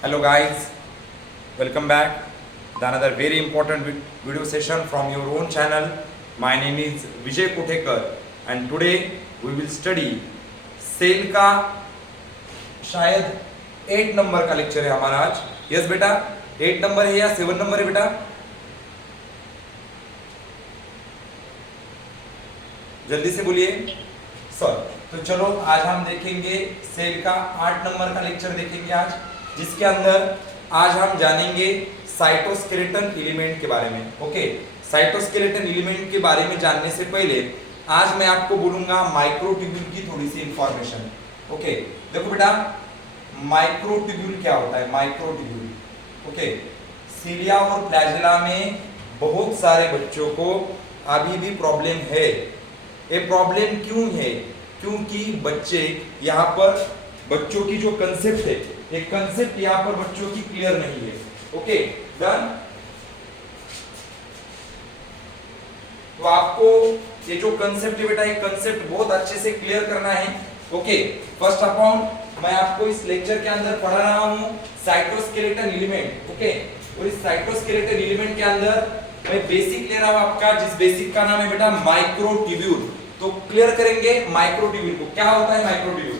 Hello guys, welcome back. The another very important video session from your own channel. My name is Vijay Kothekar and today we will study cell का शायद 8 number का lecture है हमारा आज. Yes बेटा, 8 number है या 7 number है बेटा? जल्दी से बोलिए सर. तो चलो आज हम देखेंगे सेल का 8 नंबर का लेक्चर देखेंगे आज, जिसके अंदर आज हम जानेंगे साइटोस्केलेटन एलिमेंट के बारे में. ओके, साइटोस्केलेटन एलिमेंट के बारे में जानने से पहले आज मैं आपको बोलूंगा माइक्रोट्यूब्यूल की थोड़ी सी इंफॉर्मेशन. ओके, देखो बेटा, माइक्रोट्यूब्यूल क्या होता है? माइक्रोट्यूब्यूल, ओके, सीलिया और फ्लैजेला में बहुत सारे बच्चों को अभी भी प्रॉब्लम है. ये प्रॉब्लम क्यों है? क्योंकि बच्चे यहाँ पर बच्चों की जो कंसेप्ट है, ये कंसेप्ट यहाँ पर बच्चों की क्लियर नहीं है. Okay done. तो आपको ये जो कंसेप्ट है बेटा, ये कंसेप्ट बहुत अच्छे से क्लियर करना है. ओके, फर्स्ट ऑफ ऑल मैं आपको इस लेक्चर के अंदर पढ़ा रहा हूँ साइटोस्केलेटन एलिमेंट. ओके, और इस साइटोस्केलेटन एलिमेंट के अंदर मैं बेसिक ले रहा हूँ आपका, जिस बेसिक का नाम है बेटा माइक्रोट्यूब्यूल. तो क्लियर करेंगे माइक्रोट्यूब्यूल को. क्या होता है माइक्रोट्यूब्यूल?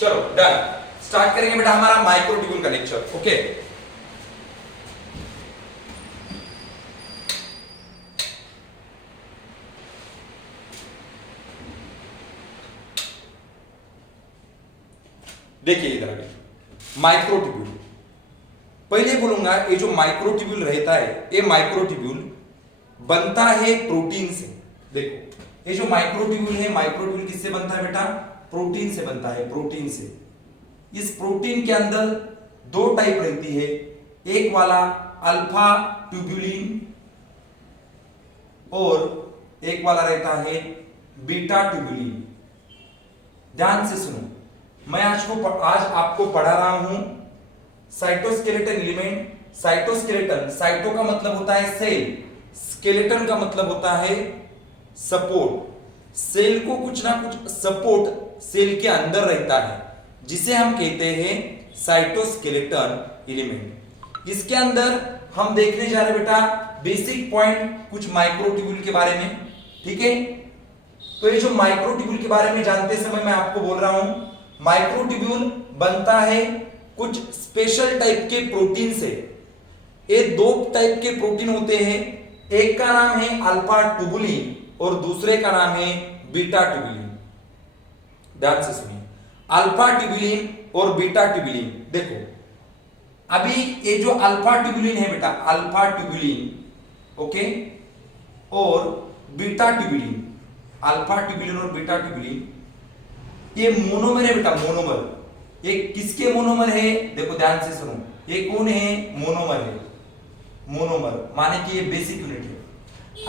चलो डन, स्टार्ट करेंगे बेटा हमारा माइक्रोट्यूब्यूल का लेक्चर. ओके, देखिए इधर आगे माइक्रोट्यूब्यूल. पहले बोलूंगा ये जो माइक्रोट्यूब्यूल रहता है, ये माइक्रोट्यूब्यूल बनता है प्रोटीन से. देखो ये जो माइक्रोट्यूब्यूल है, माइक्रोट्यूब्यूल किससे बनता है बेटा? प्रोटीन से बनता है, प्रोटीन से. इस प्रोटीन के अंदर दो टाइप रहती है. एक वाला अल्फा ट्यूब्यूलिन और एक वाला रहता है बीटा ट्यूब्यूलिन. ध्यान से सुनो, मैं आज आपको पढ़ा रहा हूं साइटोस्केलेटन एलिमेंट. साइटोस्केलेटन, साइटो का मतलब होता है सेल, स्केलेटन का मतलब होता है सपोर्ट. सेल को कुछ ना कुछ सपोर्ट सेल के अंदर रहता है, जिसे हम कहते हैं साइटोस्केलेटन एलिमेंट. इसके अंदर हम देखने जा रहे बेटा बेसिक पॉइंट कुछ माइक्रोट्यूब्यूल के बारे में. ठीक है, तो ये जो माइक्रोट्यूब्यूल के बारे में जानते समय मैं आपको बोल रहा हूं माइक्रोट्यूब्यूल बनता है कुछ स्पेशल टाइप के प्रोटीन से. ये दो टाइप के प्रोटीन होते हैं. एक का नाम है अल्फा ट्यूबुलिन और दूसरे का नाम है बीटा ट्यूबुलिन. ध्यान से सुनिए, अल्फा ट्यूबुलिन और बीटा ट्यूबुलिन. देखो अभी ये जो अल्फा ट्यूबुलिन है बेटा, अल्फा ट्यूबुलिन, ओके, और बीटा ट्यूबुलिन, अल्फा ट्यूबुलिन और बीटा ट्यूबुलिन, ये मोनोमर है बेटा, मोनोमर. ये किसके मोनोमर है? देखो ध्यान से सुनो, ये कौन है? मोनोमर है. मोनोमर माने कि ये बेसिक यूनिट है.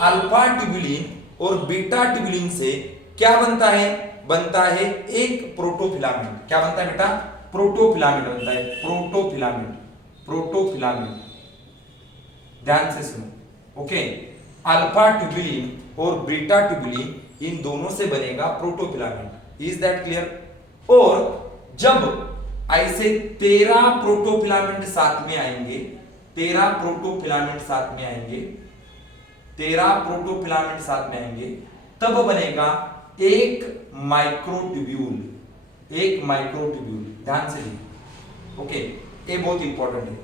अल्फा ट्यूबुलिन और बीटा ट्यूबुलिन से क्या बनता है? बनता है एक प्रोटोफिलामेंट. क्या बनता है बेटा? प्रोटोफिलामेंट बनता है. Protofilament, protofilament. ध्यान से सुनो, ओके, अल्फा ट्यूबुलिन और बीटा ट्यूबुलिन इन दोनों से बनेगा प्रोटोफिलामेंट. Is that clear? और जब ऐसे 13 प्रोटोफिलामेंट साथ में आएंगे, 13 प्रोटोफिलामेंट साथ में आएंगे, 13 प्रोटोफिलामेंट साथ में आएंगे, तब बनेगा एक माइक्रोट्यूब्यूल. एक माइक्रोट्यूब्यूल. ध्यान से लीजिए, ओके, ये बहुत इंपॉर्टेंट है.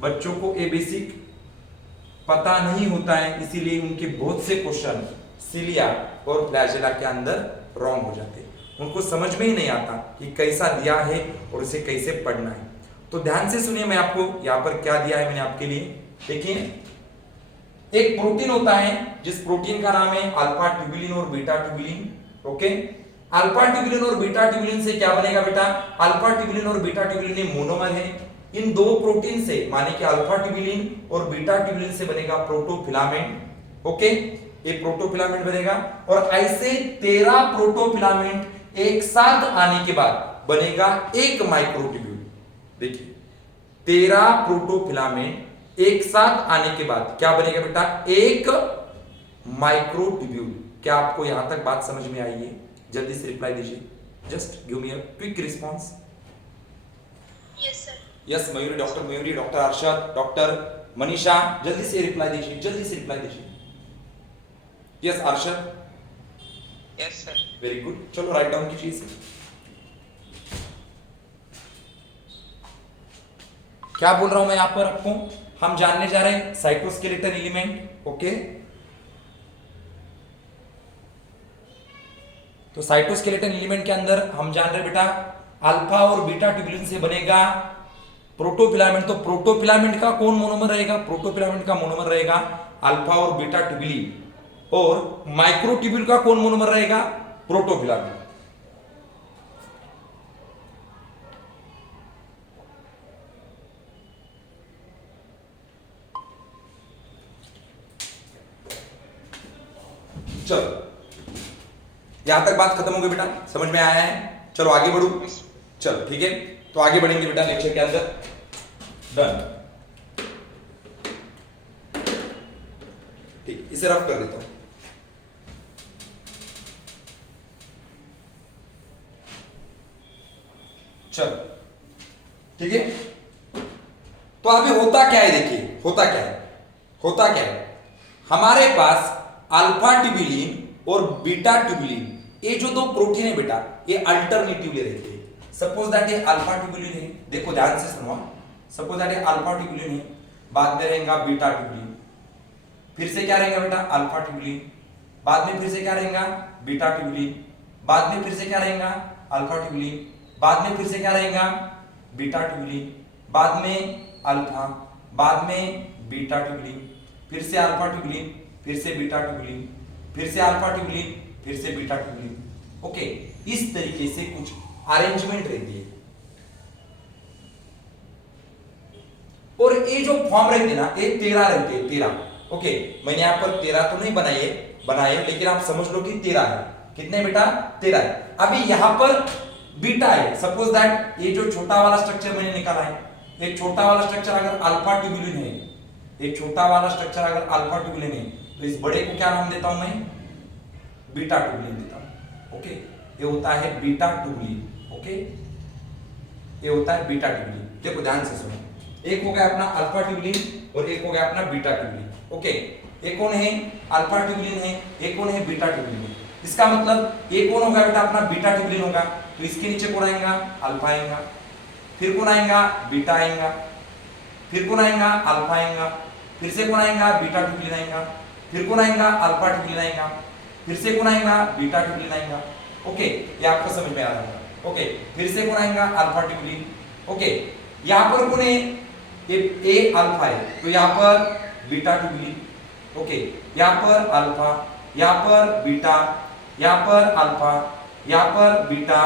बच्चों को ये बेसिक पता नहीं होता है, इसीलिए उनके बहुत से क्वेश्चन सीलिया और फ्लैजेला के अंदर रॉन्ग हो जाते हैं. उनको समझ में ही नहीं आता कि कैसा दिया है और इसे कैसे पढ़ना है. तो ध्यान से सुनिए, मैं आपको यहां पर क्या दिया है मैंने आपके लिए. देखिए, एक प्रोटीन होता है जिस प्रोटीन का नाम है अल्फा ट्यूबुलिन और beta tubulin. Okay, alpha tubulin और बीटा ट्यूबुलिन से क्या बनेगा बेटा? अल्फा ट्यूबुलिन और बीटा ट्यूबुलिन मोनोमर है. इन दो प्रोटीन से माने कि अल्फा ट्यूबुलिन और बीटा ट्यूबुलिन से बनेगा प्रोटोफिलामेंट. ओके, ये प्रोटोफिलामेंट बनेगा. और ऐसे 13 प्रोटोफिलामेंट एक साथ आने के बाद बनेगा एक माइक्रोट्यूब्यूल. देखिए, 13 प्रोटोफिलामेंट एक साथ आने के बाद क्या बनेगा बेटा? एक माइक्रोट्यूब्यूल. क्या आपको यहां तक बात समझ में आई है? जल्दी से रिप्लाई दीजिए. Just give me a quick response. Yes sir. Yes Mayuri, doctor Arshad, doctor Manisha, जल्दी से रिप्लाई दीजिए, जल्दी से रिप्लाई दीजिए. Yes Arshad. Yes sir. Very good. चलो राइट डाउन कीजिए इसे. क्या बोल रहा हूं मैं यहां पर आपको, हम जानने जा रहे हैं साइटोस्केलेटन एलिमेंट. ओके, तो साइटोस्केलेटन एलिमेंट के अंदर हम जान रहे बेटा अल्फा और बीटा ट्यूबुलिन से बनेगा प्रोटोफिलामेंट. तो प्रोटोफिलामेंट का कौन मोनोमर रहेगा? प्रोटोफिलामेंट का मोनोमर रहेगा अल्फा और बीटा ट्यूबुलिन. और माइक्रोट्यूब्यूल का कौन मोनोमर रहेगा? प्रोटोफिलामेंट. चलो यहां तक बात खत्म हो गई बेटा, समझ में आया है? चलो आगे बढ़ू. चलो ठीक है, तो आगे बढ़ेंगे बेटा लेक्चर के अंदर. डन. ठीक, इसे रफ कर देता हूं. चलो ठीक है, तो अभी होता क्या है, देखिए होता क्या है. होता क्या है, हमारे पास अल्फा ट्यूबुलिन और बीटा ट्यूबुलिन, ये जो दो प्रोटीन है बेटा, ये अल्टरनेटिवली रहते हैं. सपोज दैट ये अल्फा ट्यूबुलिन है, देखो ध्यान से सुनो. सपोज दैट ये अल्फा ट्यूबुलिन है, बाद में रहेगा बीटा ट्यूबुलिन, फिर से क्या रहेगा बेटा? अल्फा ट्यूबुलिन, बाद में फिर से क्या रहेगा? बीटा ट्यूबुलिन, बाद में फिर से क्या रहेगा? अल्फा ट्यूबुलिन, बाद में फिर से क्या रहेगा? बीटा ट्यूबुलिन, बाद में अल्फा, बाद में बीटा ट्यूबुलिन, फिर से अल्फा ट्यूबुलिन, फिर से बीटा ट्यूबुलिन, फिर से अल्फा ट्यूबुलिन, फिर से बीटा ट्यूबुलिन. ओके, इस तरीके से कुछ अरेंजमेंट रहती है. और ये जो फॉर्म रहते हैं ना, ये 13 रहते हैं, 13. ओके, मैंने यहां पर 13 तो नहीं बनाए, लेकिन आप समझ लो कि 13 है. कितने बेटा? 13 है. अभी यहां पर बीटा है. सपोज दैट ये जो छोटा वाला स्ट्रक्चर मैंने निकाला है, ये छोटा वाला स्ट्रक्चर अगर अल्फा ट्यूबुलिन है, ये छोटा वाला स्ट्रक्चर अगर अल्फा ट्यूबुलिन है, तो इस बड़े को क्या नाम देता हूं मैं? बीटा ट्यूबुलिन देता हूं. ओके, ये होता है बीटा ट्यूबुलिन. ओके, ये होता है बीटा ट्यूबुलिन. देखो ध्यान से सुनो, एक हो गया अपना अल्फा ट्यूबुलिन और एक हो गया अपना बीटा ट्यूबुलिन. ओके, एक कौन है? अल्फा ट्यूबुलिन है, एक कौन है? बीटा ट्यूबुलिन है. इसका मतलब एक कौन होगा बेटा? अपना बीटा ट्यूबुलिन होगा. तो इसके नीचे कौन आएगा? अल्फा आएगा. फिर कौन आएगा? बीटा आएगा. फिर कौन आएगा? अल्फा आएगा. फिर से कौन आएगा? बीटा ट्यूबुलिन आएगा. फिर कौन आएगा? अल्फा ट्यूबुलिन आएगा. फिर से कौन आएगा? बीटा ट्यूबुलिन आएगा. ओके, ये आपको समझ में आ रहा है. ओके, फिर से कौन आएगा? Alpha tubulin. ओके, यहां पर कौन है? ए अल्फा है, तो यहां पर बीटा ट्यूबुलिन. ओके, यहां पर अल्फा, यहां पर बीटा, यहां पर अल्फा, यहां पर बीटा,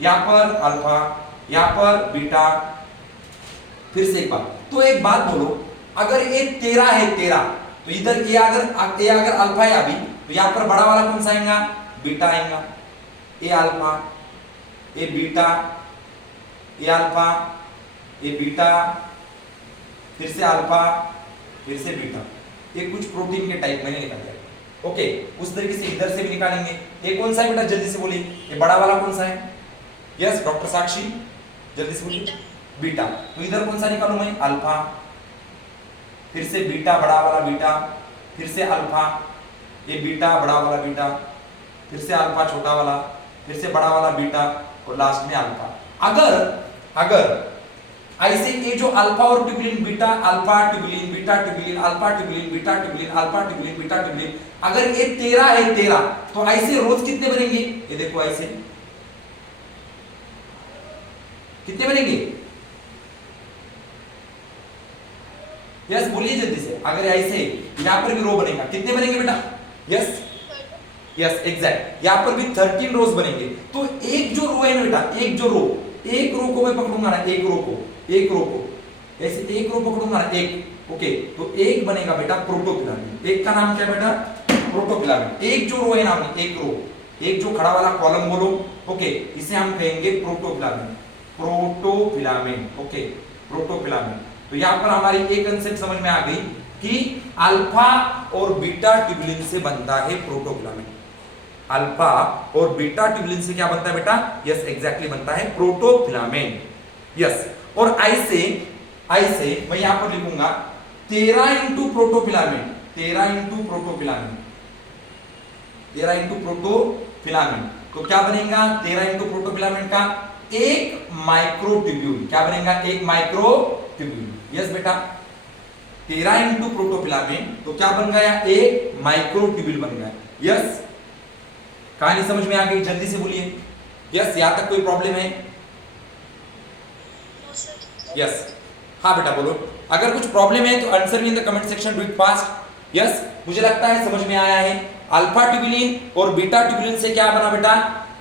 यहां पर अल्फा, यहां पर बीटा. फिर से एक बात, तो एक बात बोलो, अगर ये 13 है, 13, तो इधर ये अगर अल्फा है अभी, तो यहां पर बड़ा वाला कौन सा आएगा? बीटा आएगा. ये अल्फा, ये बीटा, ये अल्फा, ये बीटा, फिर से अल्फा, फिर से बीटा. ये कुछ प्रोटीन के टाइप मैंने निकाल दिया. ओके, उस तरीके से इधर से भी निकालेंगे. ये कौन सा है बेटा? जल्दी से बोलिए, ये बड़ा वाला कौन सा है? यस डॉक्टर साक्षी, जल्दी से बोलिए. बीटा. तो इधर कौन सा निकालूं मैं? अल्फा, फिर से बीटा, बड़ा वाला बीटा, फिर से अल्फा, ये बीटा, बड़ा वाला बीटा, फिर से अल्फा, छोटा वाला, फिर से बड़ा वाला बीटा, और लास्ट में अल्फा. अगर ऐसे ये जो अल्फा और tubulin, beta, alpha tubulin, beta tubulin, alpha tubulin, beta tubulin, alpha tubulin, beta tubulin, अगर ये 13 है, 13, तो ऐसे रोज कितने बनेंगे? ये देखो ऐसे कितने बनेंगे? यस बोलिए जल्दी से. अगर ऐसे यहां पर भी रो बनेगा, कितने बनेंगे बेटा? यस यस एग्जैक्ट, यहां पर भी 13 रोज बनेंगे. तो एक जो रो है ना बेटा, एक रो को मैं पकड़ूंगा ना, एक रो को ऐसे एक रो पकड़ूंगा ना, एक. ओके, तो एक बनेगा बेटा प्रोटोफिलामेंट. एक का नाम क्या है बेटा? प्रोटोफिलामेंट. एक जो रो है ना, एक जो खड़ा वाला कॉलम बोलो. ओके, इसे हम कहेंगे प्रोटोफिलामेंट. Okay, protofilament. तो यहां पर हमारी एक कंसेप्ट समझ में आ गई कि अल्फा और बीटा ट्यूबुलिन से बनता है प्रोटोफिलामेंट. अल्फा और बीटा ट्यूबुलिन से क्या बनता है बेटा? यस एग्जैक्टली बनता है प्रोटोफिलामेंट। यस, और आई से मैं यहां पर लिखूंगा 13 into protofilament, 13 into protofilament, 13 into protofilament. तो क्या बनेगा 13 इंटू प्रोटोफिलामेंट का? एक माइक्रोट्यूब्यूल। क्या बनेगा? एक माइक्रोट्यूब्यूल। यस बेटा, 13 इंटू प्रोटोफिलामेंट तो क्या बन गया? एक माइक्रोट्यूब्यूल बन गया। यस, कहानी समझ में आ गई? जल्दी से बोलिए। यस, यहां तक कोई प्रॉब्लम है? यस, हाँ बेटा बोलो। अगर कुछ प्रॉब्लम है तो answer in the comment section, do it fast. Yes, मुझे लगता है समझ में आया है। अल्फा ट्यूबुलिन और बीटा ट्यूबुलिन से क्या बना बेटा?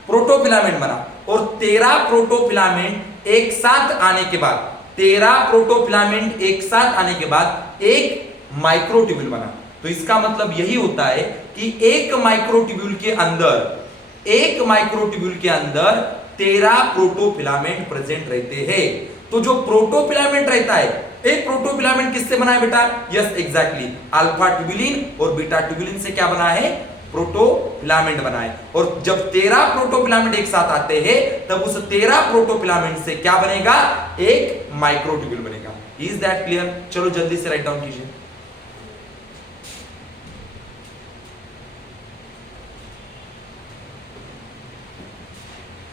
प्रोटोफिलामेंट बना। और 13 प्रोटोफिलामेंट एक साथ आने के बाद, 13 प्रोटोफिलामेंट एक साथ आने के बाद एक माइक्रोट्यूब्यूल बना। तो इसका मतलब यही होता है कि एक माइक्रोट्यूब्यूल के अंदर 13 प्रोटोफिलामेंट प्रेजेंट रहते हैं। तो जो प्रोटोफिलामेंट रहता है, एक प्रोटोफिलामेंट किससे बना है बेटा? यस एग्जैक्टली, अल्फा ट्यूबुलिन और बीटा ट्यूबुलिन से क्या बना है? प्रोटोफिलामेंट बना है। और जब 13 प्रोटोफिलामेंट एक साथ आते हैं तब उस 13 प्रोटोफिलामेंट से क्या बनेगा? एक माइक्रोट्यूब्यूल बनेगा। Is that clear? चलो जल्दी से राइट डाउन कीजिए।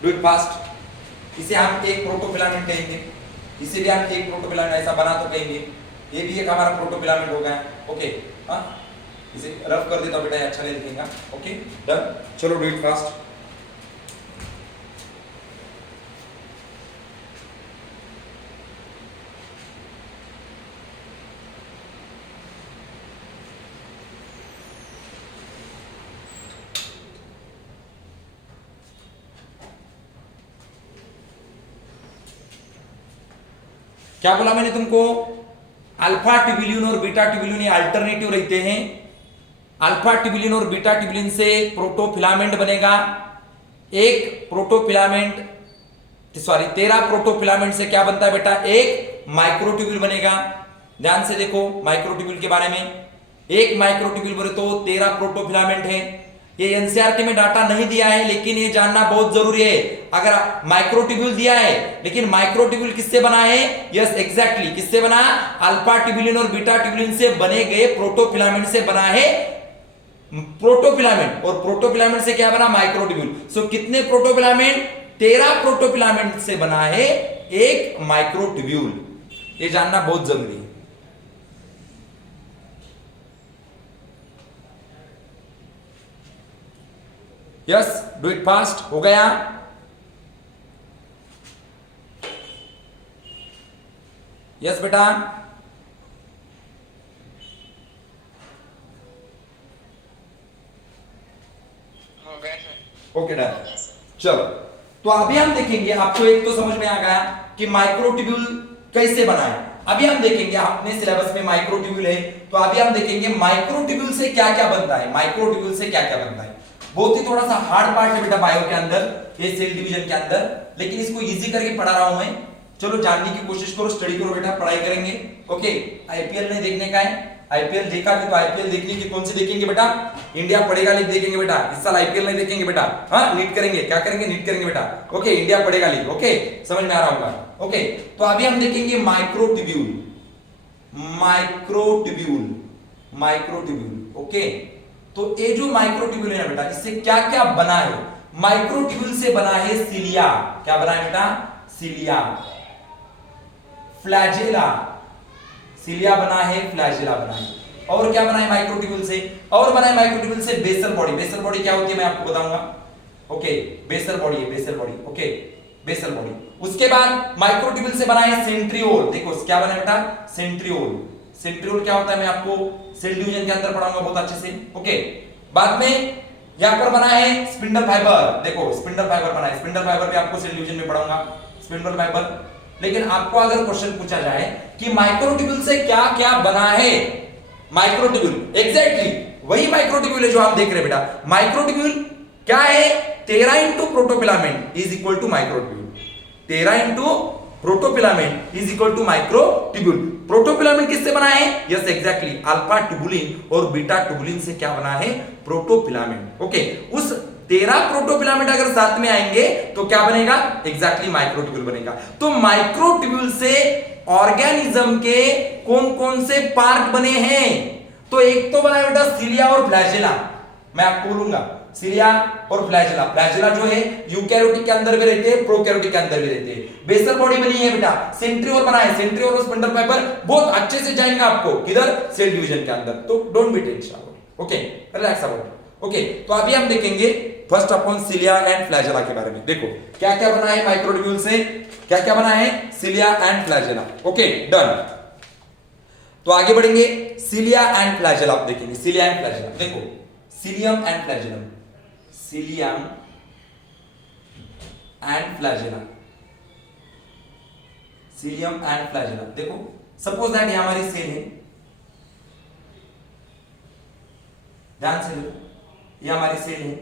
Do it fast. इसे हम एक प्रोटोफिलामेंट कहेंगे, इसे भी हम एक प्रोटोफिलामेंट ऐसा बना तो कहेंगे। ये भी एक हमारा प्रोटोफिलामेंट हो गया। ओके, हाँ, इसे रफ कर देता बेटा, अच्छा नहीं दिखेगा। ओके डन, चलो डू इट फास्ट। क्या बोला मैंने तुमको? अल्फा ट्यूबुलिन और बीटा ट्यूबुलिन ये अल्टरनेटिव रहते हैं। अल्फा ट्यूबुलिन और बीटा ट्यूबुलिन से प्रोटोफिलामेंट बनेगा। एक प्रोटोफिलामेंट, सॉरी 13 प्रोटोफिलामेंट से क्या बनता है बेटा? एक माइक्रोट्यूब्यूल बनेगा। ध्यान से देखो माइक्रोट्यूब्यूल के बारे में। एक माइक्रोट्यूब्यूल बोले तो 13 प्रोटोफिलामेंट है। ये एनसीईआरटी में डाटा नहीं दिया है, लेकिन ये जानना बहुत जरूरी है। अगर माइक्रोट्यूब्यूल दिया है, लेकिन माइक्रोट्यूब्यूल किससे बना है? यस एग्जैक्टली, किससे बना? अल्फा ट्यूबुलिन और बीटा ट्यूबुलिन से बने गए प्रोटोफिलामेंट से बना है प्रोटोफिलामेंट। और प्रोटोफिलामेंट से क्या बना? माइक्रोट्यूब्यूल। सो कितने प्रोटोफिलामेंट? 13 प्रोटोफिलामेंट से बना है एक माइक्रोट्यूब्यूल। ये जानना बहुत जरूरी है। Yes, do it fast. हो गया? यस बेटा, हो गया सर। Okay done. चलो, तो अभी हम देखेंगे, आपको एक तो समझ में आ गया कि माइक्रोट्यूब्यूल कैसे बना है। अभी हम देखेंगे, अपने सिलेबस में माइक्रोट्यूब्यूल है, तो अभी हम देखेंगे माइक्रोट्यूब्यूल से क्या क्या बनता है। माइक्रोट्यूब्यूल से क्या क्या बनता है, बहुत ही थोड़ा सा हार्ड पार्ट है बेटा बायो के अंदर, ये सेल डिवीजन के अंदर, लेकिन इसको इजी करके पढ़ा रहा हूं मैं। चलो जानने की कोशिश करो, स्टडी करो बेटा, पढ़ाई करेंगे। ओके, आईपीएल नहीं देखने का है? आईपीएल देखा भी तो आईपीएल देखने की कौन सी देखेंगे बेटा? इंडिया पढ़ेगा लीग देखेंगे बेटा। इस साल आईपीएल नहीं देखेंगे बेटा। हाँ, नीट करेंगे। क्या करेंगे? नीट करेंगे बेटा। ओके, इंडिया पढ़ेगा लीग। ओके, समझ में आ रहा होगा। ओके, तो अभी हम देखेंगे माइक्रोट्यूब्यूल। Microtubule, microtubule. ओके, तो ये जो माइक्रोट्यूब्यूल है ना बेटा, इससे क्या क्या बना है? माइक्रोट्यूब्यूल से बना है सिलिया। क्या बना है बेटा? सिलिया। फ्लैजेला, सिलिया बना है, फ्लैजेला बना है। और क्या बना है माइक्रोट्यूब्यूल से? और बना है माइक्रोट्यूब्यूल से बेसल बॉडी। बेसल बॉडी क्या होती है मैं आपको बताऊंगा। ओके, बेसल बॉडी है, basal body. Okay, basal body. उसके बाद माइक्रोट्यूब्यूल से बना है सेंट्रियोल। देखो क्या बना है बेटा? सेंट्रियोल। सेंट्रियोल क्या होता है मैं आपको सेल डिवीजन के अंदर पढ़ाऊंगा बहुत अच्छे से। ओके, बाद में यहां पर बना है स्पिंडल फाइबर। देखो स्पिंडल फाइबर बना है, स्पिंडल फाइबर भी आपको सेल डिवीजन में पढ़ाऊंगा, स्पिंडल फाइबर। लेकिन आपको अगर क्वेश्चन पूछा जाए कि माइक्रोट्यूब्यूल से क्या क्या बना है, माइक्रोट्यूब्यूल एग्जैक्टली वही माइक्रोट्यूब्यूल है जो आप देख रहे हैं बेटा। माइक्रोट्यूब्यूल क्या है? 13 into protofilament is equal to microtubule. 13 into protofilament is equal to microtubule. Protofilament किससे बना है? यस एग्जैक्टली, अल्फा ट्यूबुलिन और बीटा ट्यूबुलिन से क्या बना है? प्रोटोफिलामेंट। ओके, उस 13 प्रोटोफिलामेंट अगर साथ में आएंगे तो क्या बनेगा? एग्जैक्टली माइक्रोट्यूब्यूल बनेगा। तो माइक्रोट्यूब्यूल से ऑर्गेनिज्म के कौन कौन से पार्ट बने हैं? तो एक तो बना बेटा सिलिया और फ्लैजेला, मैं आपको बोलूंगा सिलिया और फ्लैजेला। फ्लैजेला जो है यूकैरियोटिक के अंदर भी रहते हैं, प्रोकैरियोटिक के अंदर भी रहते हैं। बेसल बॉडी बनी है बेटा, सेंट्रियोल बना है, सेंट्रियोल और स्पिंडल फाइबर बहुत अच्छे से जाएंगे आपको किधर? सेल डिवीजन के अंदर। तो don't be tension, okay, relax about. Okay, तो अभी हम देखेंगे first upon cilia and flagella के बारे में। देखो क्या क्या बना है माइक्रोट्यूब्यूल से, क्या क्या बना है cilia and flagella. Okay done. तो आगे बढ़ेंगे, सिलिया एंड फ्लैजेला आप देखेंगे। सिलिया एंड फ्लैजेला देखो, psyllium and flagellum, psyllium and flagella, psyllium and flagella. देखो सपोज दैट ये हमारी सेल है, ध्यान से देखो, ये हमारी सेल है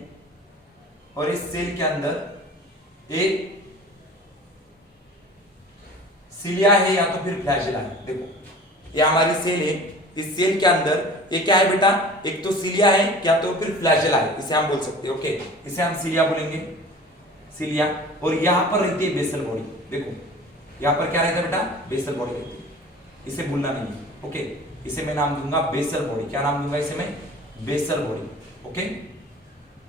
और इस सेल के अंदर एक सिलिया है या तो फिर फ्लैजेला है। देखो ये हमारी सेल है, इस सेल के अंदर ये क्या है बेटा? एक तो सिलिया है या तो फिर फ्लैजेला है, इसे हम बोल सकते हैं। ओके, इसे हम सिलिया बोलेंगे, सिलिया। और यहां पर रहती है बेसल बॉडी। देखो यहां पर क्या रहता है बेटा? बेसल बॉडी रहती है, इसे भूलना नहीं है। ओके, इसे मैं नाम दूंगा बेसल बॉडी। क्या नाम दूंगा इसे मैं? Basal body. ओके,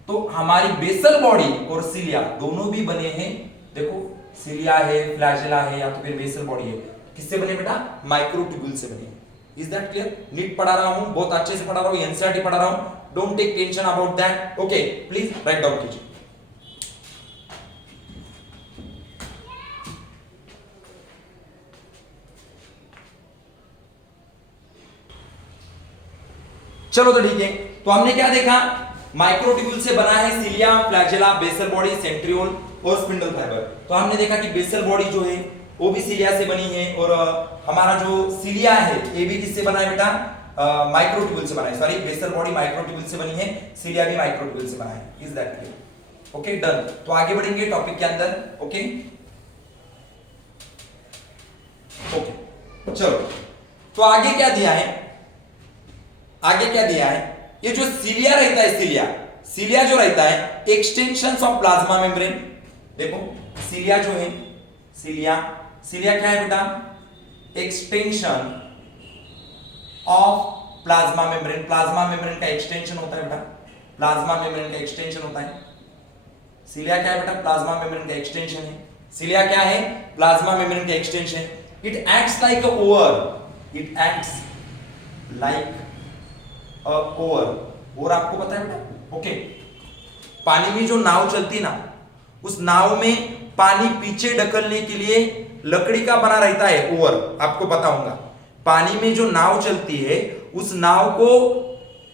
तो हमारी बेसल बॉडी और सिलिया दोनों भी बने हैं। देखो सिलिया है, फ्लैजेला है या तो फिर बेसल बॉडी है, किससे बने बेटा? माइक्रोट्यूब्यूल से बने। Is that clear? नीट पढ़ा रहा हूं, बहुत अच्छे से पढ़ा रहा हूं, एनसीईआरटी पढ़ा रहा हूं, don't take tension about that. Okay, please write down कीजिए। चलो तो ठीक है, तो हमने क्या देखा? माइक्रोट्यूब्यूल से बना है cilia, flagella, basal body, centriole और स्पिंडल फाइबर। तो हमने देखा कि बेसल बॉडी जो है वो भी सिलिया से बनी है और हमारा जो सिलिया है ये भी किससे बना है बेटा? माइक्रोट्यूब्यूल से बना है। सॉरी, बेसल बॉडी माइक्रोट्यूब्यूल से बनी है, सिलिया भी माइक्रोट्यूब्यूल से बना है। Is that clear? Okay done. तो आगे बढ़ेंगे टॉपिक के अंदर। ओके ओके, चलो तो आगे क्या दिया है? आगे क्या दिया है? ये जो सिलिया रहता है, सिलिया, सिलिया जो रहता है एक्सटेंशन ऑफ प्लाज्मा मेम्ब्रेन। देखो सिलिया जो है, सिलिया, सिलिया क्या है बेटा? Extension of plasma membrane. Plasma membrane का एक्सटेंशन होता है बेटा, प्लाज्मा मेम्ब्रेन का एक्सटेंशन होता है। सिलिया क्या है बेटा? प्लाज्मा मेम्ब्रेन का एक्सटेंशन है। सिलिया क्या है? प्लाज्मा मेम्ब्रेन का extension. It acts like a over, it acts like a over. और आपको पता है बेटा? ओके, पानी में जो नाव चलती है ना, उस नाव में पानी पीछे ढकलने के लिए लकड़ी का बना रहता है ओवर, आपको पता होगा। पानी में जो नाव चलती है उस नाव को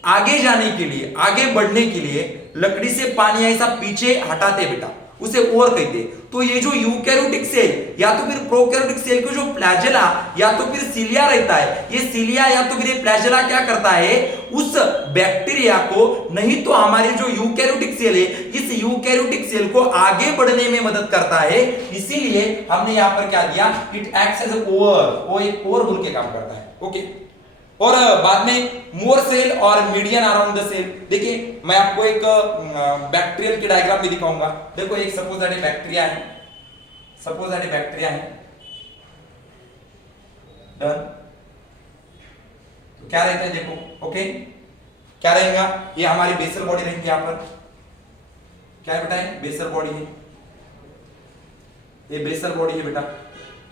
आगे जाने के लिए, आगे बढ़ने के लिए लकड़ी से पानी ऐसा पीछे हटाते बेटा, उसे ओवर कहते। तो ये जो यूकैरियोटिक सेल या तो फिर प्रोकैरियोटिक सेल को जो फ्लैजेला या तो फिर सिलिया रहता है, ये सिलिया या तो फिर ये फ्लैजेला क्या करता है? उस बैक्टीरिया को, नहीं तो हमारे जो यूकैरियोटिक सेल है, इस यूकैरियोटिक सेल को आगे बढ़ने में मदद करता है। इसीलिए हमने यहां पर क्या दिया? इट एक्ट्स एज ओवर, वो एक ओवर बोल के काम करता है। ओके, और बाद में मोर सेल और मीडियन अराउंड द सेल। देखिए मैं आपको एक बैक्टीरियल की डायग्राम भी दिखाऊंगा। देखो एक सपोज दैट बैक्टीरिया है, सपोज दैट बैक्टीरिया है, डन। तो क्या रहता है देखो, ओके, क्या रहेगा? ये हमारी बेसल बॉडी रहेगी। यहां पर क्या है बेटा? है बेसल बॉडी है, ये बेसल बॉडी है बेटा,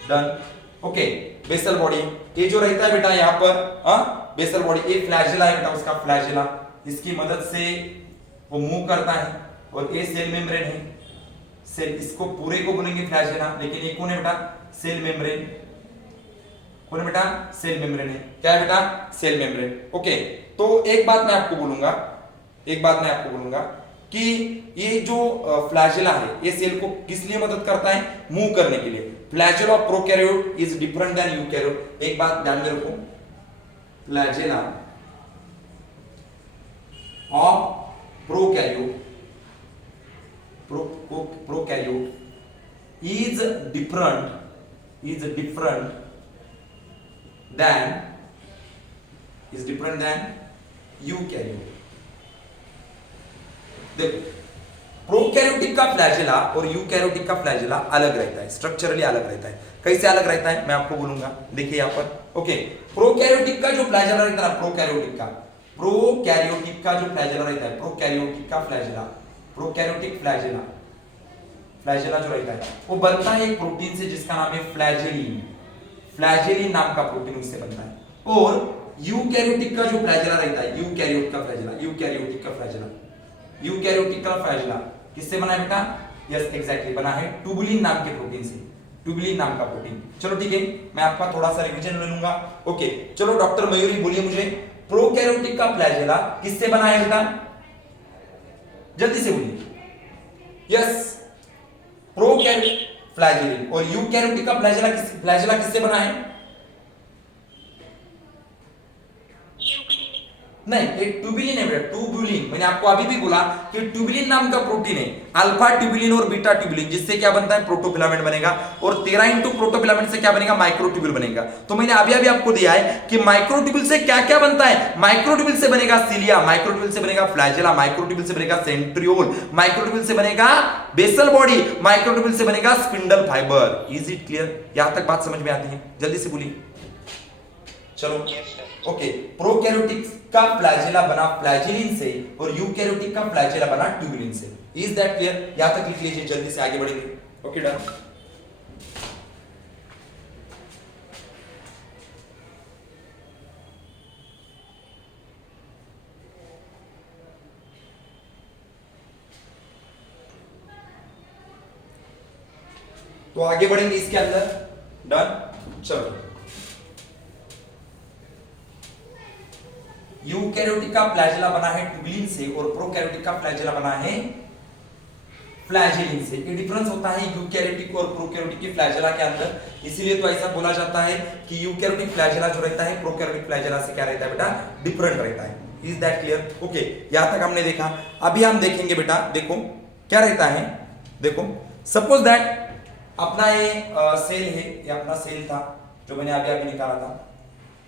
डन। ओके, बेसल बॉडी ये जो रहता है बेटा यहां पर बेसल बॉडी, ये फ्लैजेला है बेटा, उसका फ्लैजेला, इसकी मदद से वो मूव करता है। और ये सेल मेम्ब्रेन है, सेल, इसको पूरे को बोलेंगे फ्लैजेला, लेकिन ये कौन है बेटा? Cell membrane. कौन है बेटा? सेल मेम्ब्रेन है। क्या है बेटा? Cell membrane. ओके, तो एक बात मैं आपको बोलूंगा, एक बात मैं आपको बोलूंगा कि ये जो फ्लैजेला है ये सेल को किस लिए मदद करता है? मूव करने के लिए। Flagella of prokaryote is different than eukaryote. एक बात ध्यान में रखो, flagella of prokaryote, prokaryote is different than eukaryote. देखो प्रोकैरियोटिक का फ्लैजेला और यूकैरियोटिक का फ्लैजेला अलग रहता है, स्ट्रक्चरली अलग रहता है। कैसे अलग रहता है मैं आपको बोलूंगा, देखिए यहां पर। ओके, प्रोकैरियोटिक का जो फ्लैजेला रहता है, प्रोकैरियोटिक का जो फ्लैजेला रहता है, प्रोकैरियोटिक का फ्लैजेला, प्रोकैरियोटिक फ्लैजेला, फ्लैजेला जो रहता है वो बनता है एक प्रोटीन से जिसका नाम है फ्लैजेलिन। फ्लैजेलिन नाम का प्रोटीन उससे बनता है। और यूकैरियोटिक का जो फ्लैजेला रहता है, यूकैरियोट का फ्लैजेला, यूकैरियोटिक का फ्लैजेला, यूकैरियोटिक का फ्लैजेला किससे बना है बेटा? यस एग्जैक्टली, बना है ट्यूबुलिन नाम के प्रोटीन से, ट्यूबुलिन नाम का प्रोटीन। चलो ठीक है, मैं आपका थोड़ा सा रिवीजन ले लूंगा। ओके चलो डॉक्टर मयूरी बोलिए मुझे, प्रोकैरियोटिक का फ्लैजेला किससे बना है बेटा? जल्दी से बोलिए। Yes, prokaryotic flagellin. और यूकैरियोटिक का फ्लैजेला किससे बना है? नहीं, एक ट्यूबुलिन है बेटा, ट्यूबुलिन। मैंने आपको अभी भी बोला कि ट्यूबुलिन नाम का प्रोटीन है, अल्फा ट्यूबुलिन और बीटा ट्यूबुलिन, जिससे क्या बनता है? प्रोटोफिलामेंट बनेगा। और 13 इंटू प्रोटोफिलामेंट से क्या बनेगा? माइक्रोट्यूबुल बनेगा। तो मैंने अभी अभी आपको दिया है कि माइक्रोट्यूबुल से क्या क्या बनता है। माइक्रोट्यूबुल से बनेगा सिलिया, माइक्रोट्यूबुल से बनेगा फ्लैजेला, माइक्रोट्यूबुल से बनेगा सेंट्रियोल, माइक्रोट्यूबुल से बनेगा बेसल बॉडी, माइक्रोट्यूबुल से बनेगा spindle fibre. Is it clear? यहां तक बात समझ में आती है? जल्दी से बोलिए। चलो ओके, प्रोकैरियोटिक का फ्लैजेला बना फ्लैजेलिन से और यूकैरियोटिक का फ्लैजेला बना ट्यूबुलिन से। Is that clear? यहां तक लिख लीजिए, जल्दी से आगे बढ़ेंगे। Okay done. तो आगे बढ़ेंगे इसके अंदर। डन। चलो, यूकैरियोटिक का फ्लैजेला बना है ट्यूबुलिन से और प्रोकैरियोटिक का फ्लैजेला बना है फ्लैजेलिन से। ये डिफरेंस होता है यूकैरियोटिक और प्रोकैरियोटिक के फ्लैजेला के अंदर, इसीलिए तो ऐसा बोला जाता है कि यूकैरियोटिक फ्लैजेला जो रहता है प्रोकैरियोटिक फ्लैजेला से क्या रहता है बेटा? डिफरेंट रहता है। Is that clear? ओके, यहां तक हमने देखा। अभी हम देखेंगे बेटा, देखो क्या रहता है। देखो सपोज दैट अपना ये सेल है, ये अपना सेल था जो मैंने अभी अभी निकाला था।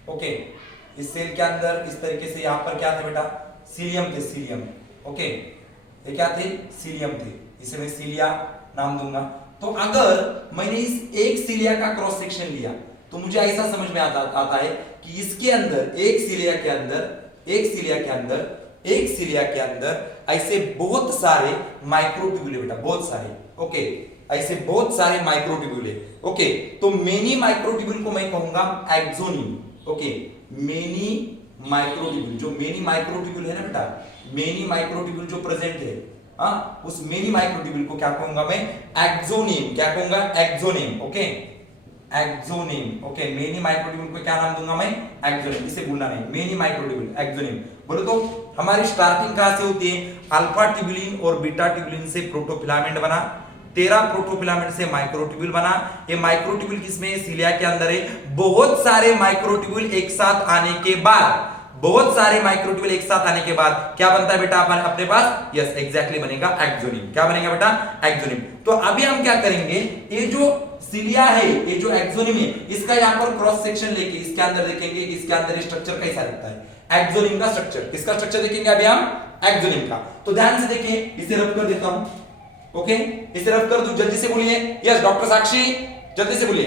ओके, इस सेल के अंदर इस तरीके से यहां पर क्या थे बेटा? सीलियम थे, सीलियम। ओके, ये क्या थे? सीलियम थे। इसे मैं सीलिया नाम दूंगा। तो अगर मैंने इस एक सीलिया का क्रॉस सेक्शन लिया तो मुझे ऐसा समझ में आता है कि इसके अंदर एक सीलिया के अंदर ऐसे बहुत सारे माइक्रोट्यूब्यूल है बेटा, बहुत सारे। ओके, ऐसे बहुत सारे माइक्रोट्यूब्यूल है। ओके, तो मेनी माइक्रोट्यूब्यूल को मैं कहूंगा एक्सोनियम। ओके, मेनी माइक्रोट्यूब्यूल, जो मेनी माइक्रोट्यूब्यूल है ना बेटा, मेनी माइक्रोट्यूब्यूल जो प्रेजेंट है, हाँ, उस मेनी माइक्रोट्यूब्यूल को क्या कहूंगा मैं? एक्सोनियम। क्या कहूंगा? एक्सोनियम। ओके, एक्सोनियम। ओके, मेनी माइक्रोट्यूब्यूल को क्या नाम दूंगा मैं? एक्सोनियम। इसे भूलना नहीं, मेनी माइक्रोट्यूब्यूल, एक्सोनियम। बोलो तो हमारी स्टार्टिंग कहां से होती है? अल्फा ट्यूबुलिन और बीटा ट्यूबुलिन से प्रोटोफिलामेंट बना, 13 प्रोटोफिलामेंट से माइक्रोट्यूब्यूल बना। ये माइक्रोट्यूब्यूल किसमें? सीलिया के अंदर है। बहुत सारे माइक्रोट्यूब्यूल एक साथ आने के बाद, बहुत सारे माइक्रोट्यूब्यूल एक साथ आने के बाद क्या बनता है बेटा अपने पास? यस एग्जैक्टली, बनेगा एक्सोनियम। क्या बनेगा बेटा? एक्सोनियम। तो अभी हम क्या करेंगे, ये जो सीलिया है, ये जो एक्सोनियम है, इसका यहां पर क्रॉस सेक्शन लेके इसके अंदर देखेंगे कि इसके अंदर स्ट्रक्चर कैसा दिखता है। एक्सोनियम का स्ट्रक्चर, किसका स्ट्रक्चर देखेंगे अभी हम? एक्सोनियम का। तो ध्यान से देखिए, इसे रब कर देता हूं। ओके, इसे रब कर दूं, जल्दी से बोलिए। यस डॉक्टर साक्षी, जल्दी से बोलिए।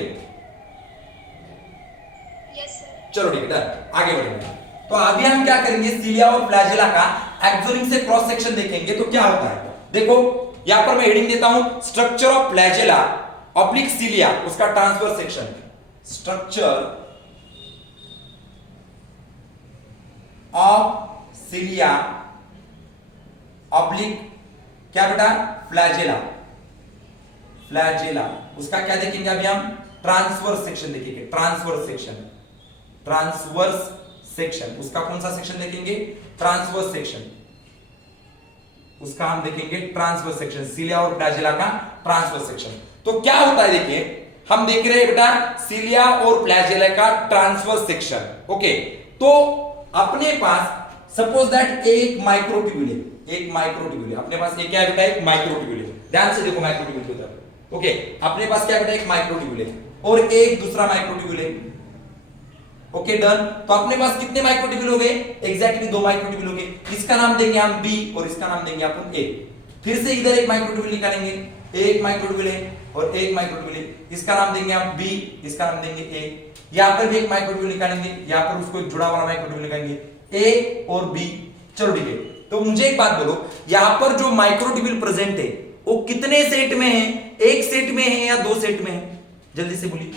Yes sir. चलो ठीक है, आगे बढ़ेंगे। तो अभी हम क्या करेंगे, सीलिया और फ्लैजेला का एक्सोनियम से क्रॉस सेक्शन देखेंगे तो क्या होता है। देखो यहां पर मैं हेडिंग देता हूं, स्ट्रक्चर ऑफ फ्लैजेला ऑब्लिक सीलिया, उसका transfer section. Structure of सीलिया oblique क्या बेटा? फ्लैजेला, फ्लैजेला, उसका क्या देखेंगे अभी हम? ट्रांसवर्स सेक्शन देखेंगे। ट्रांसवर्स सेक्शन, ट्रांसवर्स सेक्शन, उसका कौन सा सेक्शन देखेंगे? ट्रांसवर्स सेक्शन, उसका हम देखेंगे ट्रांसवर्स सेक्शन, सीलिया और फ्लैजेला का ट्रांसवर्स सेक्शन। तो क्या होता है देखिए, हम देख रहे हैं बेटा सीलिया और फ्लैजेला का ट्रांसवर्स सेक्शन। ओके, तो अपने पास सपोज दैट एक माइक्रोट्यूब्यूल है, एक माइक्रोट्यूब्यूल है अपने पास। ये क्या है बेटा? एक माइक्रोट्यूब्यूल है। ध्यान से देखो माइक्रोट्यूब्यूल की तरफ। ओके, अपने पास क्या बेटा? एक माइक्रोट्यूब्यूल है और एक दूसरा माइक्रोट्यूब्यूल है। Okay done. तो अपने पास कितने माइक्रोट्यूब्यूल हो गए? एग्जैक्टली 2 माइक्रोट्यूब्यूल हो गए। इसका नाम देंगे हम बी और इसका नाम देंगे अपन ए। फिर से इधर एक माइक्रोट्यूब्यूल निकालेंगे, एक माइक्रोट्यूब्यूल है और एक माइक्रोट्यूब्यूल है, इसका नाम देंगे आप बी, इसका नाम देंगे ए। यहां पर भी एक माइक्रोट्यूब्यूल निकालेंगे, यहां पर उसको एक जुड़ा हुआ माइक्रोट्यूब्यूल निकालेंगे, ए और बी। चलो ठीक है, तो मुझे एक बात बोलो, यहां पर जो माइक्रोट्यूब्यूल प्रेजेंट है वो कितने सेट में है? एक सेट में है या दो सेट में है? जल्दी से बोलिए,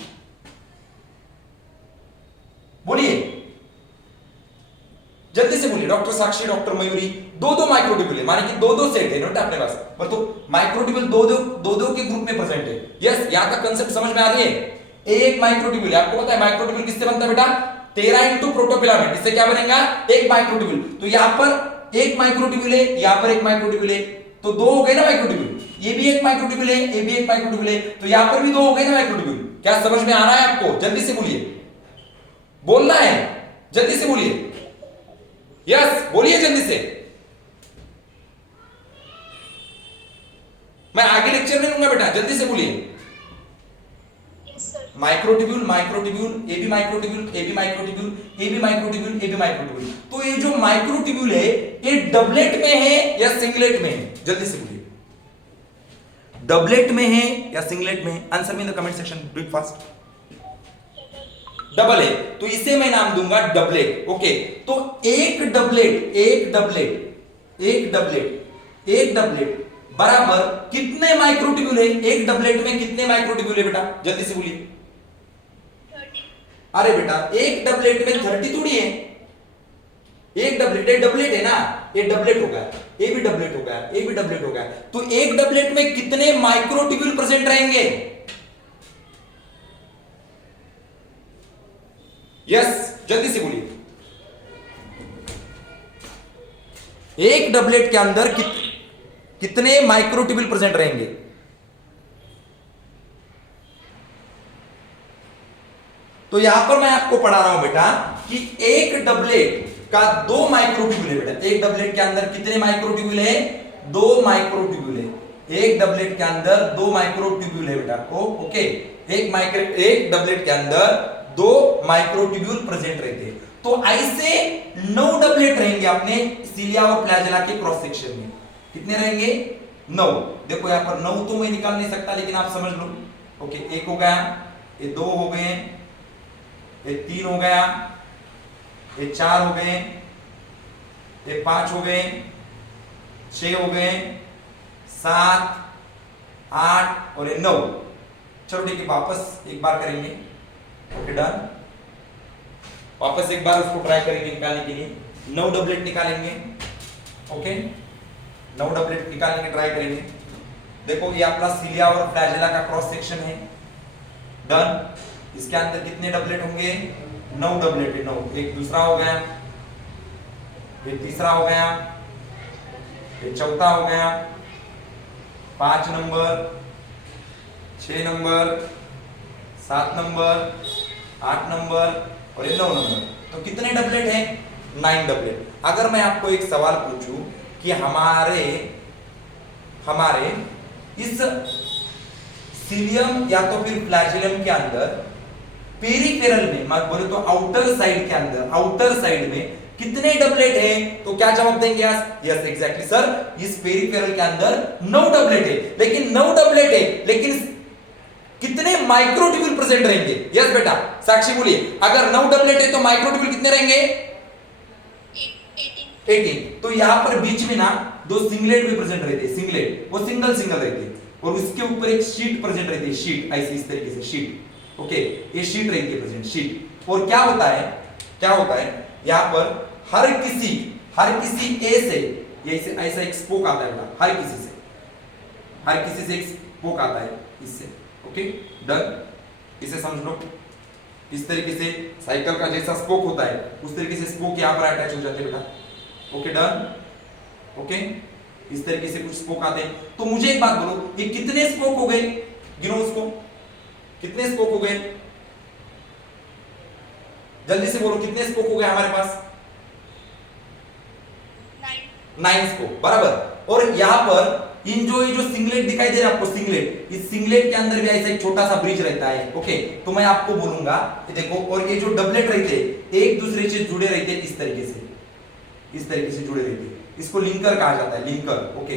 बोलिए जल्दी से बोलिए। डॉक्टर साक्षी, डॉक्टर मयूरी, दो माइक्रोट्यूब्यूल है, माने कि दो सेट है नोट अपने पास, पर तो माइक्रोट्यूब्यूल दो के ग्रुप में प्रेजेंट है। यस, यहां का कांसेप्ट समझ में आ रही है? एक माइक्रोट्यूब्यूल है, आपको पता है माइक्रोट्यूब्यूल किससे बनता है बेटा? 13 इंटू प्रोटोफिलामेंट, इससे क्या बनेगा? एक माइक्रोट्यूब्यूल। तो यहां पर एक माइक्रोट्यूब्यूल है, यहां पर एक माइक्रोट्यूब्यूल है, तो दो हो गए ना माइक्रोट्यूब्यूल। ये भी एक माइक्रोट्यूब्यूल है, ये भी एक माइक्रोट्यूब्यूल है, तो यहां पर भी दो हो गए ना माइक्रोट्यूब्यूल। क्या समझ में आ रहा है आपको? जल्दी से बोलिए, बोलना है, जल्दी से बोलिए। यस, बोलिए जल्दी से। मैं आगे लेक्चर में लूंगा बेटा, जल्दी से बोलिए। Microtubule, microtubule, A B microtubule, A B microtubule, A B microtubule, A B microtubule. तो ये जो माइक्रोट्यूब्यूल है ये डबलेट में है या सिंगलेट में है? जल्दी से बोलिए, डबलेट में है या सिंगलेट में है? Answer me in the comment section, do it fast. Double है, तो इसे मैं नाम दूंगा डबलेट। ओके, तो एक डबलेट, एक डबलेट, एक डबलेट, एक डबलेट बराबर कितने माइक्रोट्यूब्यूल है? एक डबलेट में कितने माइक्रोट्यूब्यूल है बेटा? जल्दी से बोलिए। 30। अरे बेटा, एक डबलेट में 30 थोड़ी है। एक डबलेट, ये डबलेट है ना, ये डबलेट हो गया, ये भी डबलेट हो गया, ये भी डबलेट हो गया। तो एक डबलेट में कितने माइक्रोट्यूब्यूल प्रेजेंट रहेंगे? यस, जल्दी से बोलिए। एक डबलेट के अंदर कितने माइक्रोट्यूब्यूल प्रेजेंट रहेंगे? तो यहां पर मैं आपको पढ़ा रहा हूं बेटा कि एक डबलेट का दो माइक्रोट्यूब्यूल है बेटा। एक डबलेट के अंदर कितने माइक्रोट्यूब्यूल है? दो माइक्रोट्यूब्यूल है। एक डबलेट के अंदर दो माइक्रोट्यूब्यूल है बेटा। ओके, एक डबलेट के अंदर दो माइक्रोट्यूब्यूल प्रेजेंट रहते हैं। तो ऐसे 9 डबलेट रहेंगे अपने सीलिया और फ्लैजेला के क्रॉस सेक्शन में। कितने रहेंगे? 9। देखो यहां पर 9 तो मैं निकाल नहीं सकता, लेकिन आप समझ लो। ओके, एक हो गया, ये 2 हो गए, ये 3 हो गया, ये 4 हो गए, ये 5 हो गए, 6 हो गए, 7, 8 और ये 9। चलो ठीक है, वापस एक बार करेंगे। Okay, done. वापस एक बार उसको ट्राई करेंगे निकालने के लिए। 9 डबलेट निकालेंगे। ओके, 9 डबलेट निकालने के ट्राई करेंगे। देखो ये अपना सीलिया और फ्लैजेला का क्रॉस सेक्शन है। डन। इसके अंदर कितने डबलेट होंगे? 9 डबलेट है। 9, एक दूसरा हो गया, ये तीसरा हो गया, ये चौथा हो गया, 5 नंबर, 6 नंबर, 7 नंबर, 8 नंबर और ये 9 नंबर। तो कितने डबलेट हैं? 9 डबलेट। अगर मैं आपको एक सवाल पूछूं कि हमारे इस सीलियम या तो फिर फ्लैजेलम के अंदर पेरिफेरल में, मैं बोले तो आउटर साइड के अंदर, आउटर साइड में कितने डबलेट हैं? तो क्या जवाब देंगे? यस एग्जैक्टली सर, इस पेरिफेरल के अंदर 9 डबलेट है। लेकिन 9 डबलेट है, लेकिन कितने माइक्रोट्यूब्यूल प्रेजेंट रहेंगे? यस बेटा, साक्षी बोलिए। अगर 9 डबलेट है तो माइक्रोट्यूब्यूल कितने रहेंगे? 18। तो यहां पर बीच में ना 2 सिंगलेट भी प्रेजेंट रहते हैं। सिंगलेट वो सिंगल रहते हैं, और उसके ऊपर एक शीट प्रेजेंट रहती है। शीट ऐसी इस तरीके से शीट। ओके, ये शीट रहती है प्रेजेंट, शीट। और क्या होता है यहां पर हर किसी ए से ये ऐसा एक स्पोक आता है बेटा। हर किसी से एक स्पोक आता है इससे। Okay, done. इसे समझ लो, इस तरीके से साइकिल का जैसा स्पोक होता है उस तरीके से स्पोक यहां पर अटैच हो जाते हैं बेटा। Okay, done. ओके, इस तरीके से कुछ स्पोक आते हैं। तो मुझे एक बात बोलो, ये कितने स्पोक हो गए? गिनो उसको, कितने स्पोक हो गए? जल्दी से बोलो, कितने स्पोक हो गए हमारे पास? 9 स्पोक, बराबर। और यहां पर इन जो सिंगलेट दिखाई दे रहा है आपको, सिंगलेट, इस सिंगलेट के अंदर भी ऐसा एक छोटा सा ब्रिज रहता है। ओके, तो मैं आपको बोलूंगा कि देखो, और ये जो डबलेट रहते हैं एक दूसरे से जुड़े रहते हैं, इस तरीके से जुड़े रहते हैं। इसको लिंकर कहा जाता है, लिंकर। ओके,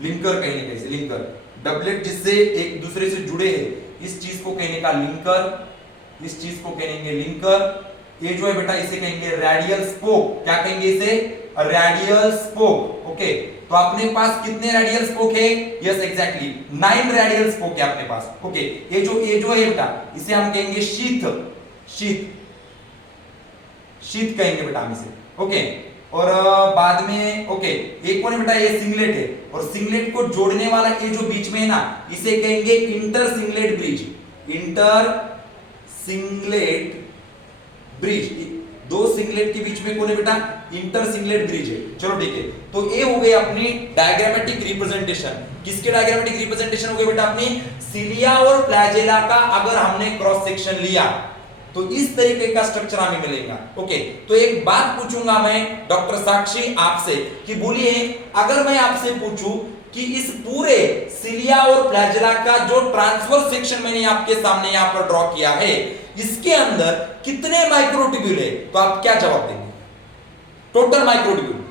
लिंकर कहने का इसे, लिंकर। डबलेट जिससे एक दूसरे से जुड़े हैं इस चीज को कहने का लिंकर, इस चीज को कहेंगे लिंकर। ये जो है बेटा इसे कहेंगे रेडियल स्पोक। क्या कहेंगे इसे? Radial spoke. ओके, तो अपने पास कितने रेडियल स्पोक है? यस एग्जैक्टली 9 रेडियल स्पोक है अपने पास। ओके, ये जो है बेटा इसे हम कहेंगे शीथ, शीथ, शीथ कहेंगे बेटा हम इसे। ओके, और बाद में ओके एक कौन है बेटा? ये सिंगलेट है, और सिंगलेट को जोड़ने वाला ये जो बीच में है ना इसे कहेंगे inter singlet bridge, inter singlet bridge. दो सिंगलेट के बीच में कौन है बेटा? इंटर सिंगलेट ब्रिज है। चलो ठीक है, तो ये हो गई अपनी डायग्रामेटिक रिप्रेजेंटेशन। किसके डायग्रामेटिक रिप्रेजेंटेशन हो गई बेटा? अपनी सिलिया और फ्लैजेला का अगर हमने क्रॉस सेक्शन लिया तो इस तरीके का स्ट्रक्चर हमें मिलेगा। ओके, तो एक बात पूछूंगा मैं डॉक्टर साक्षी आपसे कि बोलिए अगर मैं आपसे पूछूं कि इस पूरे सिलिया और फ्लैजेला का जो ट्रांसवर्स सेक्शन मैंने आपके सामने यहां पर ड्रॉ किया है इसके अंदर कितने माइक्रोट्यूब्यूल है, तो आप क्या जवाब देंगे? Total microtubule.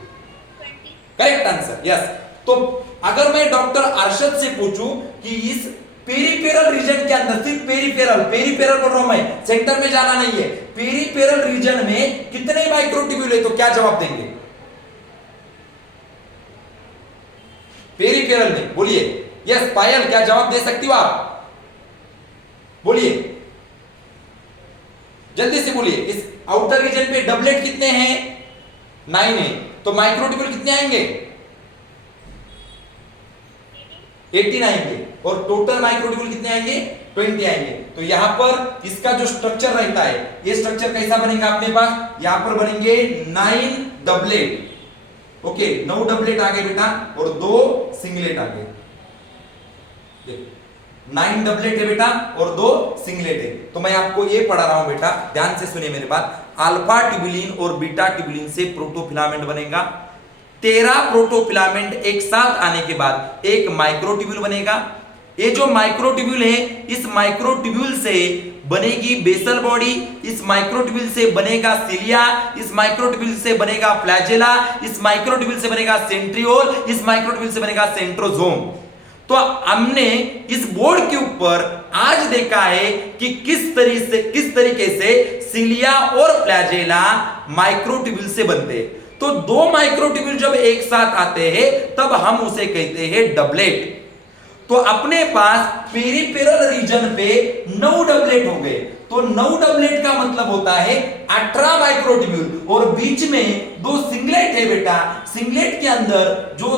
20. Correct answer, yes. तो अगर मैं डॉक्टर अरशद से पूछूं कि इस पेरिफेरल रीजन के अंदर, सिर्फ पेरिफेरल, पेरिफेरल बोल रहा हूं मैं, सेंटर में जाना नहीं है, पेरिफेरल रीजन में कितने माइक्रोट्यूब्यूल है, तो क्या जवाब देंगे? पेरिफेरल में बोलिए। यस पायल, क्या जवाब दे सकती हो आप? बोलिए, जल्दी से बोलिए। इस आउटर रीजन पे डबलेट कितने हैं? 9 है, तो माइक्रोट्यूब्यूल कितने आएंगे? 18 आएंगे, और टोटल माइक्रोट्यूब्यूल कितने आएंगे? 20 आएंगे। तो यहां पर इसका जो स्ट्रक्चर रहता है, ये स्ट्रक्चर कैसा बनेगा अपने पास? यहां पर बनेंगे 9 डबलेट। ओके, 9 डबलेट आ गए बेटा, और 2 सिंगलेट आ गए। 9 डबलेट है बेटा और 2 सिंगलेट है। तो मैं आपको ये पढ़ा रहा हूं बेटा, ध्यान से सुनिए मेरी बात। अल्फा ट्यूबुलिन और बीटा ट्यूबुलिन से प्रोटोफिलामेंट बनेगा। 13 प्रोटोफिलामेंट एक साथ आने के बाद एक माइक्रोट्यूब्यूल बनेगा। ये जो माइक्रोट्यूब्यूल है इस माइक्रोट्यूब्यूल से बनेगी बेसल बॉडी, इस माइक्रोट्यूब्यूल से बनेगा सिलिया, इस माइक्रोट्यूब्यूल से बनेगा फ्लैजेला, इस माइक्रोट्यूब्यूल से बनेगा सेंट्रियोल, इस माइक्रोट्यूब्यूल से बनेगा सेंट्रोजोम। तो हमने इस बोर्ड के ऊपर आज देखा है कि किस तरीके से सिलिया और फ्लैजेला माइक्रोट्यूब्यूल से बनते हैं। तो 2 माइक्रोट्यूब्यूल जब एक साथ आते हैं तब हम उसे कहते हैं डबलेट। तो अपने पास पेरिफेरल रीजन पे 9 डबलेट हो गए। तो 9 डबलेट का मतलब होता है 18 माइक्रोट्यूब्यूल, और बीच में 2 सिंगलेट है बेटा। सिंगलेट के अंदर जो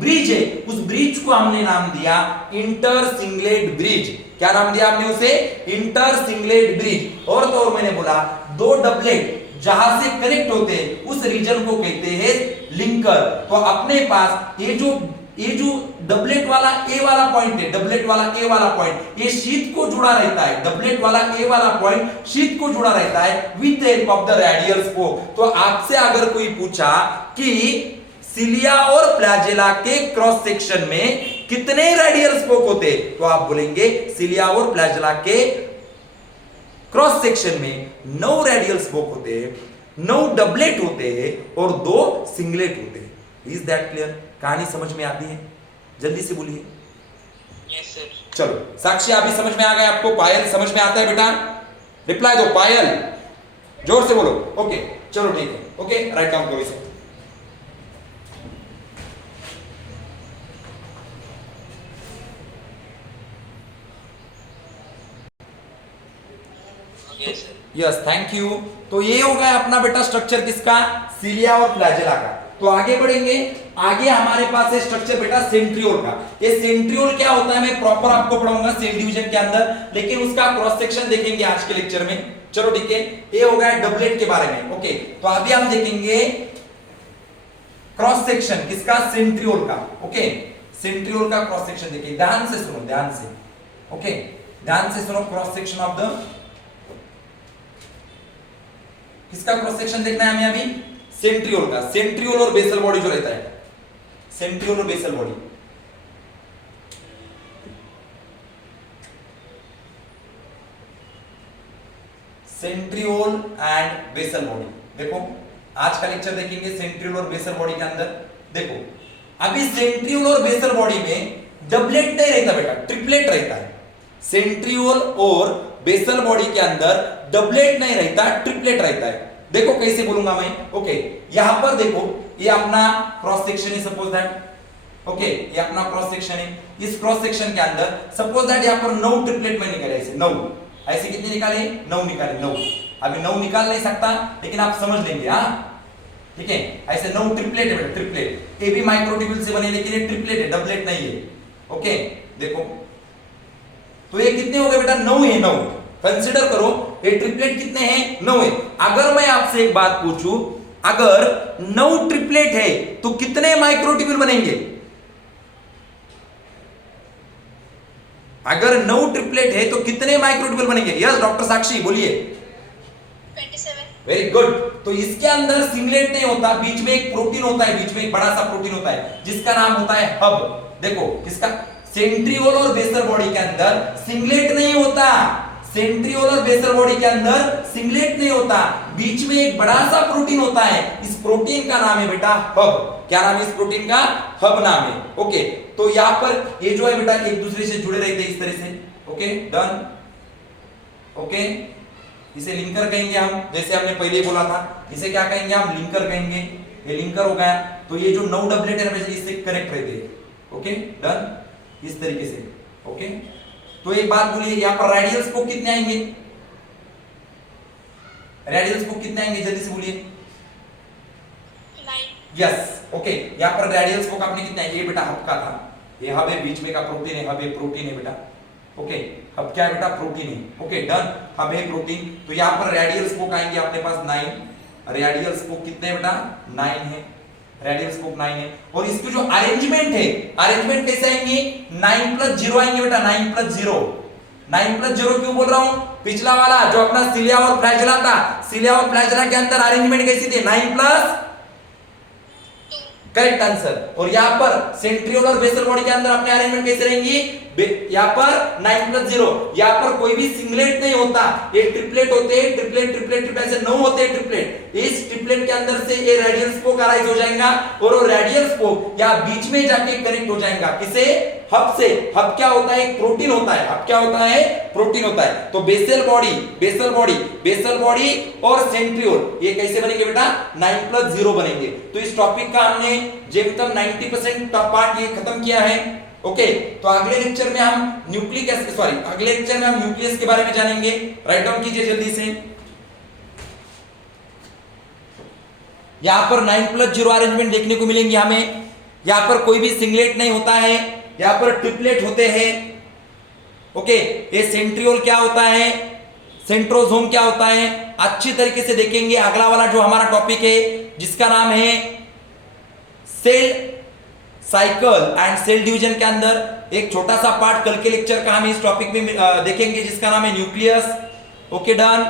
ब्रिज है उस ब्रिज को हमने नाम दिया इंटर सिंगलेट ब्रिज। क्या नाम दिया हमने उसे? Inter singlet bridge. और तो और मैंने बोला 2 डबलेट जहां से कनेक्ट होते हैं उस रीजन को कहते हैं लिंकर। तो अपने पास ये जो डबलेट वाला ए वाला पॉइंट है, डबलेट वाला ए वाला पॉइंट, ये शीथ को जुड़ा रहता है। डबलेट वाला ए वाला पॉइंट शीथ को जुड़ा रहता है with help of the radial spoke. तो आपसे अगर कोई पूछा कि सिलिया और फ्लैजेला के क्रॉस सेक्शन में कितने रेडियल स्पोक होते, तो आप बोलेंगे सिलिया और फ्लैजेला के क्रॉस सेक्शन में 9 रेडियल स्पोक होते हैं, 9 डबलेट होते हैं और 2 सिंगलेट होते हैं। Is that clear? कहानी समझ में आती है? जल्दी से बोलिए। Yes sir. चलो साक्षी अभी समझ में आ गया आपको? पायल समझ में आता है बेटा? रिप्लाई दो पायल, जोर से बोलो। ओके चलो ठीक है। ओके राइट डाउन करो इसे। Yes thank you. तो ये हो गया अपना बेटा स्ट्रक्चर किसका? सिलिया और फ्लैजेला का। तो आगे बढ़ेंगे। आगे हमारे पास है स्ट्रक्चर बेटा सेंट्रियोल का। ये सेंट्रियोल क्या होता है मैं प्रॉपर आपको पढ़ाऊंगा सेल डिवीजन के अंदर, लेकिन उसका क्रॉस सेक्शन देखेंगे आज के लेक्चर में। चलो ठीक है, ये हो गया डबलेट के बारे में। ओके तो अभी हम देखेंगे क्रॉस सेक्शन किसका? सेंट्रियोल का। ओके सेंट्रियोल का क्रॉस सेक्शन देखिए, ध्यान से सुनो, ध्यान से। ओके ध्यान से सुनो। क्रॉस सेक्शन ऑफ द किसका क्रॉस सेक्शन देखना है हमें अभी? सेंट्रियोल का। सेंट्रियोल और बेसल बॉडी जो रहता है, सेंट्रियोल और basal body. Centriole and basal body. देखो आज का लेक्चर देखेंगे सेंट्रियोल और बेसल बॉडी के अंदर। देखो अभी सेंट्रियोल और बेसल बॉडी में डबलेट नहीं रहता बेटा, ट्रिपलेट रहता है। सेंट्रियोल और बेसल बॉडी के अंदर डबलेट नहीं रहता, ट्रिपलेट रहता है। देखो कैसे बोलूंगा मैं, ओके यहां पर देखो, ये अपना क्रॉस सेक्शन है, सपोज दैट, ओके ये अपना क्रॉस सेक्शन है। इस क्रॉस सेक्शन के अंदर सपोज दैट यहां पर 9 ट्रिपलेट में निकाले, ऐसे 9, ऐसे कितने निकाले, 9 निकाले, 9। अभी 9 निकाल नहीं सकता, लेकिन आप समझ लेंगे, हाँ ठीक है। ऐसे 9 ट्रिपलेट है बेटा, ट्रिपलेट। ये भी माइक्रोट्यूब्यूल से बने, लेकिन ये ट्रिपलेट है, डबलेट नहीं है। ओके देखो, तो ये कितने हो गए बेटा, 9 है, 9। कंसीडर करो ये ट्रिपलेट कितने हैं, 9 है। अगर मैं आपसे एक बात पूछूं, अगर 9 ट्रिपलेट है तो कितने माइक्रोट्यूब्यूल बनेंगे? अगर 9 ट्रिपलेट है तो कितने माइक्रोट्यूब्यूल बनेंगे? यस डॉक्टर साक्षी बोलिए। 27. Very good. तो इसके अंदर सिंगलेट नहीं होता, बीच में एक प्रोटीन होता है, बीच में एक बड़ा सा प्रोटीन होता है जिसका नाम होता है हब। देखो किसका, सेंट्रियोल और बेसल बॉडी के अंदर सिंगलेट नहीं होता, सेंट्रियोल और बेसल बॉडी के अंदर सिंगलेट नहीं होता, बीच में एक बड़ा सा प्रोटीन होता है। इस प्रोटीन का नाम है बेटा हब। क्या नाम है इस प्रोटीन का? हब नाम है। ओके तो यहां पर ये जो है बेटा एक दूसरे से जुड़े रहते हैं इस तरह से। Okay done. ओके इसे लिंकर कहेंगे हम, जैसे हमने पहले बोला था। इसे क्या कहेंगे हम? लिंकर कहेंगे। ये लिंकर हो गया। तो ये जो 9 डबलेट है ना इससे कनेक्ट रहते हैं। ओके डन, इस तरीके से। ओके तो एक बात बोलिए, यहां पर रेडियल स्पोक कितने आएंगे? रेडियल स्पोक कितने आएंगे जल्दी से बोलिए। 9. यस ओके यहां पर रेडियल स्पोक आपने कितने आएंगे? ये बेटा हब का था, ये हब है, बीच में का प्रोटीन है, हब है, प्रोटीन है बेटा। ओके अब क्या है बेटा? प्रोटीन है। ओके डन, हब है, प्रोटीन। तो यहां पर रेडियल स्पोक आएंगे अपने पास 9। रेडियल स्पोक कितने है बेटा? 9 है। रेडियल स्पोक 9 है। और इसकी जो अरेंजमेंट है, अरेंजमेंट कैसे आएंगे? 9 + 0 आएंगे बेटा, 9 + 0। 9 + 0 क्यों बोल रहा हूं? पिछला वाला जो अपना सिलिया और फ्लैजेला था, सिलिया और फ्लैजेला के अंदर अरेंजमेंट कैसी थी? 9 + करेक्ट आंसर। और यहां पर सेंट्रियोल और बेसल बॉडी के अंदर अपने अरेंजमेंट कैसे रहेंगी? यहां पर 9 + 0। यहां पर कोई भी सिंगलेट नहीं होता, ये ट्रिपलेट होते हैं, ट्रिपलेट ट्रिपलेट ट्रिपलेट ऐसे 9 होते हैं ट्रिपलेट। इस ट्रिपलेट के अंदर से ये रेडियल स्पोक अराइज हो जाएगा और वो रेडियल स्पोक या बीच में जाके कनेक्ट हो जाएगा किसे? हब से। हब क्या होता है? एक प्रोटीन होता है। हब क्या होता है? प्रोटीन होता है। तो basal body, basal body, basal body और सेंट्रियोल ये कैसे बनेंगे बेटा? 9 + 0 बनेंगे। तो इस टॉपिक का हमने जेम 90% पार्ट ये खत्म किया है। ओके तो अगले लेक्चर में हम न्यूक्लिक एसिड, सॉरी अगले लेक्चर में हम न्यूक्लियस के बारे में जानेंगे। राइट डाउन कीजिए जल्दी से। यहां पर 9 + 0 अरेंजमेंट देखने को मिलेंगे हमें। यहां पर कोई भी सिंगलेट नहीं होता है, यहां पर ट्रिपलेट होते हैं। ओके ये सेंट्रियोल क्या होता है, सेंट्रोसोम क्या होता है, अच्छी तरीके से देखेंगे। अगला वाला जो हमारा टॉपिक है जिसका नाम है cell cycle and cell division के अंदर एक छोटा सा पार्ट कल के लेक्चर का हम इस टॉपिक में देखेंगे जिसका नाम है न्यूक्लियस। Okay done.